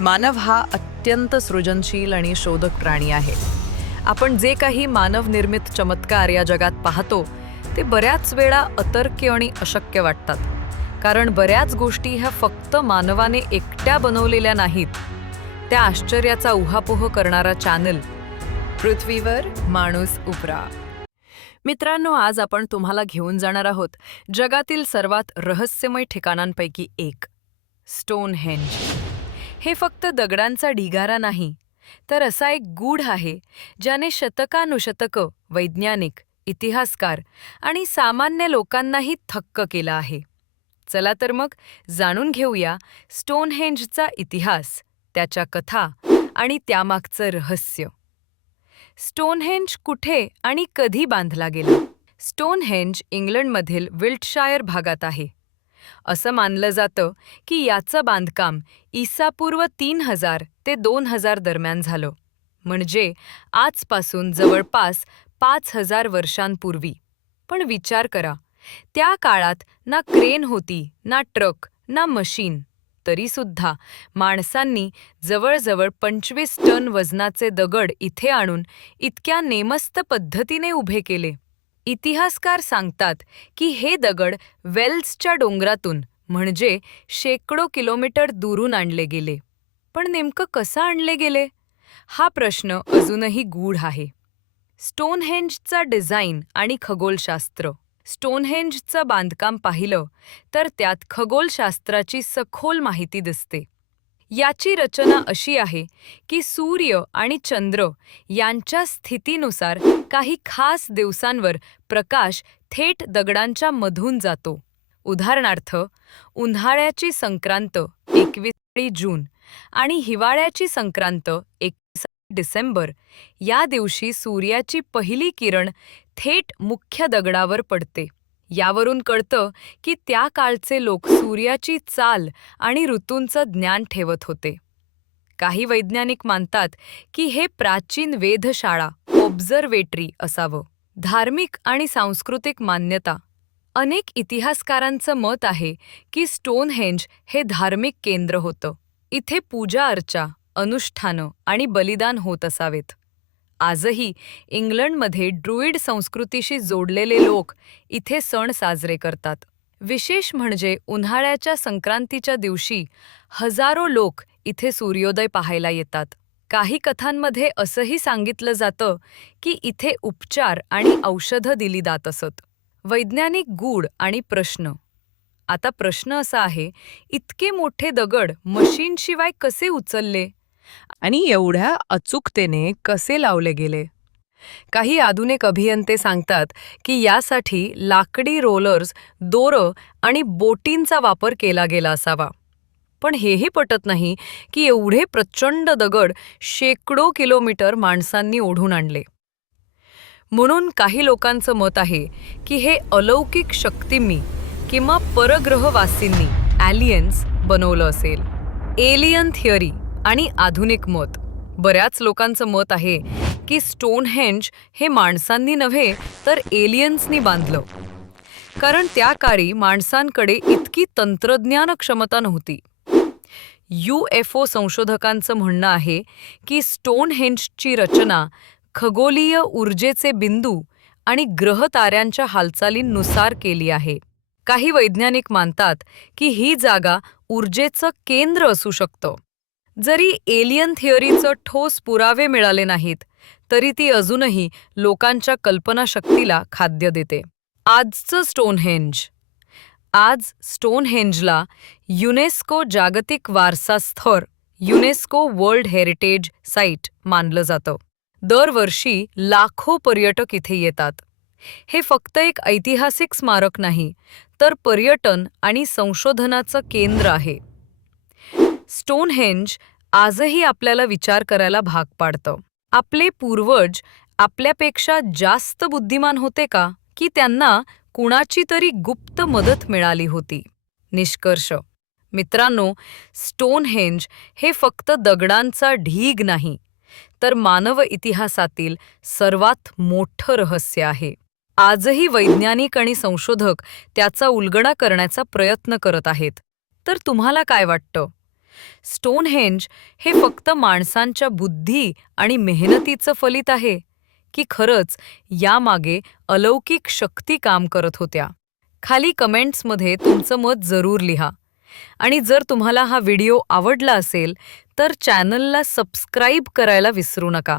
मानव हा अत्यंत सृजनशील आणि शोधक प्राणी आहे. आपण जे काही मानवनिर्मित चमत्कार या जगात पाहतो ते बऱ्याच वेळा अतर्क्य आणि अशक्य वाटतात. कारण बऱ्याच गोष्टी ह्या फक्त मानवाने एकट्या बनवलेल्या नाहीत. त्या आश्चर्याचा उहापोह करणारा चॅनल पृथ्वीवर माणूस उपरा मित्रांनो आज आपण तुम्हाला घेऊन जाणार आहोत जगातील सर्वात रहस्यमय ठिकाणांपैकी एक स्टोनहेंज हे फक्त दगडांचा ढिगारा नाही तर असा एक गूढ आहे ज्याने शतकानुशतकं वैज्ञानिक इतिहासकार आणि सामान्य लोकांनाही थक्क केलं आहे. चला तर मग जाणून घेऊया स्टोनहेंजचा इतिहास त्याच्या कथा आणि त्यामागचं रहस्य. स्टोनहेंज कुठे आणि कधी बांधला गेला? स्टोनहेंज इंग्लंडमधील विल्टशायर भागात आहे. असं मानलं जातं की याचं बांधकाम ईसापूर्व तीन हजार ते दोन हजार दरम्यान झालं. म्हणजे आजपासून जवळपास पाच हजार वर्षांपूर्वी. पण विचार करा त्या काळात ना क्रेन होती ना ट्रक ना मशीन तरीसुद्धा माणसांनी जवळजवळ पंचवीस टन वजनाचे दगड इथे आणून इतक्या नेमस्त पद्धतीने उभे केले. इतिहासकार सांगतात की हे दगड वेल्सच्या डोंगरातून म्हणजे शेकडो किलोमीटर दुरून आणले गेले. पण नेमकं कसं आणले गेले? हा प्रश्न अजूनही गूढ आहे. स्टोनहेंजचा डिझाईन आणि खगोलशास्त्र. स्टोनहेंजचं बांधकाम पाहिलं तर त्यात खगोलशास्त्राची सखोल माहिती दिसते. याची रचना अशी आहे की सूर्य आणि चंद्र यांच्या स्थितीनुसार काही खास दिवसांवर प्रकाश थेट दगडांच्या मधून जातो. उदाहरणार्थ उन्हाळ्याची संक्रांत एकवीस जून आणि हिवाळ्याची संक्रांत एकवीस डिसेंबर या दिवशी सूर्याची पहिली किरण थेट मुख्य दगडावर पडते. यावरून कळतं की त्या काळचे लोक सूर्याची चाल आणि ऋतूंचं ज्ञान ठेवत होते. काही वैज्ञानिक मानतात की हे प्राचीन वेधशाळा ऑब्झर्वेटरी असावं. धार्मिक आणि सांस्कृतिक मान्यता. अनेक इतिहासकारांचं मत आहे की स्टोनहेंज हे धार्मिक केंद्र होतं. इथे पूजा अर्चा अनुष्ठानं आणि बलिदान होत असावेत. आजही इंग्लंडमध्ये ड्रुईड संस्कृतीशी जोडलेले लोक इथे सण साजरे करतात. विशेष म्हणजे उन्हाळ्याच्या संक्रांतीच्या दिवशी हजारो लोक इथे सूर्योदय पाहायला येतात. काही कथांमध्ये असंही सांगितलं जातं की इथे उपचार आणि औषधं दिली जात असत. वैज्ञानिक गूढ आणि प्रश्न. आता प्रश्न असा आहे इतके मोठे दगड मशीनशिवाय कसे उचलले? आणि एवढ्या अचूकतेने कसे लावले गेले? काही आधुनिक अभियंते सांगतात की यासाठी लाकडी रोलर्स दोरं आणि बोटींचा वापर केला गेला असावा. पण हेही पटत नाही की एवढे प्रचंड दगड शेकडो किलोमीटर माणसांनी ओढून आणले. म्हणून काही लोकांचं मत आहे की हे अलौकिक शक्तींनी किंवा परग्रहवासींनी ॲलियन्स बनवलं असेल. एलियन थिअरी आणि आधुनिक मत. बऱ्याच लोकांचं मत आहे की स्टोनहेंज हे माणसांनी नव्हे तर एलियन्सनी बांधलं. कारण त्या काळी माणसांकडे इतकी तंत्रज्ञान क्षमता नव्हती. यू एफ ओ संशोधकांचं म्हणणं आहे की स्टोनहेंजची रचना खगोलीय ऊर्जेचे बिंदू आणि ग्रह ताऱ्यांच्या हालचालींनुसार केली आहे. काही वैज्ञानिक मानतात की ही जागा ऊर्जेचं केंद्र असू शकतं. जरी एलियन थिअरीचं ठोस पुरावे मिळाले नाहीत तरी ती अजूनही लोकांच्या कल्पनाशक्तीला खाद्य देते. आजचं स्टोनहेंज. आज स्टोनहेंजला युनेस्को जागतिक वारसा स्थळ युनेस्को वर्ल्ड हेरिटेज साईट मानलं जातं. दरवर्षी लाखो पर्यटक इथे येतात. हे फक्त एक ऐतिहासिक स्मारक नाही तर पर्यटन आणि संशोधनाचं केंद्र आहे. स्टोनहेंज आजही आपल्याला विचार करायला भाग पाडतं. आपले पूर्वज आपल्यापेक्षा जास्त बुद्धिमान होते का की त्यांना कुणाची तरी गुप्त मदत मिळाली होती? निष्कर्ष. मित्रांनो स्टोनहेंज हे फक्त दगडांचा ढीग नाही तर मानव इतिहासातील सर्वात मोठं रहस्य आहे. आजही वैज्ञानिक आणि संशोधक त्याचा उलगडा करण्याचा प्रयत्न करत आहेत. तर तुम्हाला काय वाटतं? स्टोनहेंज हे फक्त माणसांच्या बुद्धी आणि मेहनतीचं फलित आहे की खरंच यामागे अलौकिक शक्ती काम करत होत्या. खाली कमेंट्समध्ये तुमचं मत जरूर लिहा. आणि जर तुम्हाला हा व्हिडिओ आवडला असेल तर चॅनलला सबस्क्राईब करायला विसरू नका.